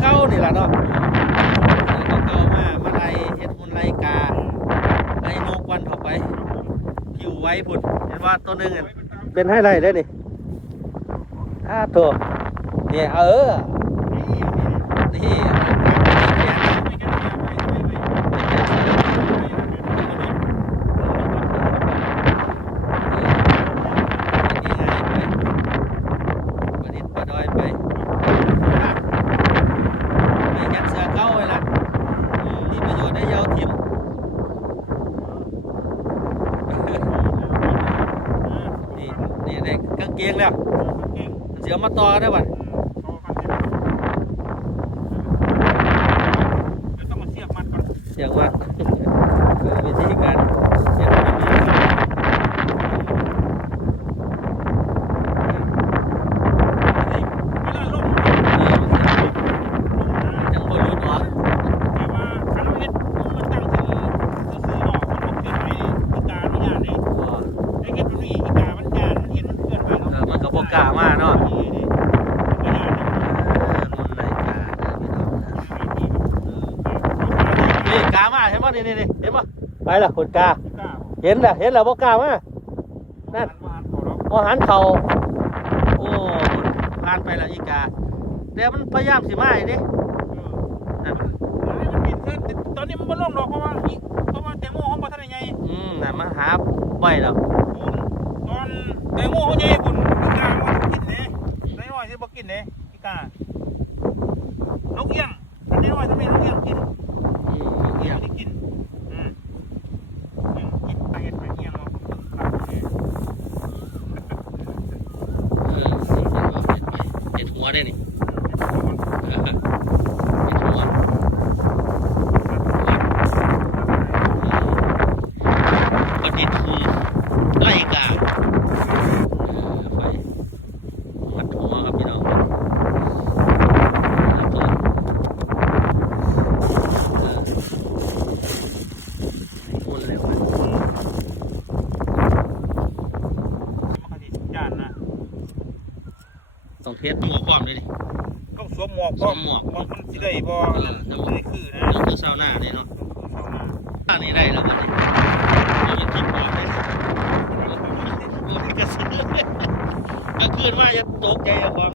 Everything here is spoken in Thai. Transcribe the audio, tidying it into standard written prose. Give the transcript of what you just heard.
เก่าๆนี่แหละเนาะเก่าๆมาไล่เฮ็ดหุ่นไล่กาไล่นกวันเข้าไปผิวไว้พุ่นเห็นว่าตัวนึงเป็นให้ไรได้นี่โถเนี่ยนี่กางเกงแล้วเสียมาต่อได้ป่ะต้องมาเสียบมันก่อนเสียงวัดวิธีการเสียงเวลาลงจังบอลลูนวะแต่ว่าคันเล็ดมันตั้งซื้อหนอกมันเกิดไปอีกาไม่ยานเลยไอ้เก็บตรงนี้อีกามันยานมันเห็นมันเกิดไปมันก็บอกกล้ามาเนาะนี่กามาเห็นป่ะนี่เห็นป่ะไปละคนกาเห็นแล้วบอกกามานั่นพอหันเข่าโอ้ผ่านไปแล้วอีกาเดี๋ยวมันพยายามสิมาอีกดิตอนนี้มันบ่ลงดอกเพราะว่าแตงโมเขาบ่ทันได้ใหญ่น่ะมาหาใบแล้วตอนแตงโมเขาใหญ่คุณอีกามันกินเด้น้อยๆสิบ่กินเด้อีกานกเอี้ยงอันนี้น้อยทำไมนกเอี้ยงกินเอี้ยงนี่กินกินไปเอี้ยงเนาะเห็ดหัวได้นี่เห็ดหัวประดิษฐ์หุ่นไล่กาไปมัดหัวครับพี่น้องหุ่นเลยว่ะต้องเทสหมวกความเลยดิต้องสวมหมวกมันสิได้บ่ต้องได้คือนะต้องคือเศร้าหน้าเลยเนาะหน้านี่ได้แล้วกันนี่มันกินหมวกเลยมันกระสือเลยกลางคืนมาจะตกใจกับความ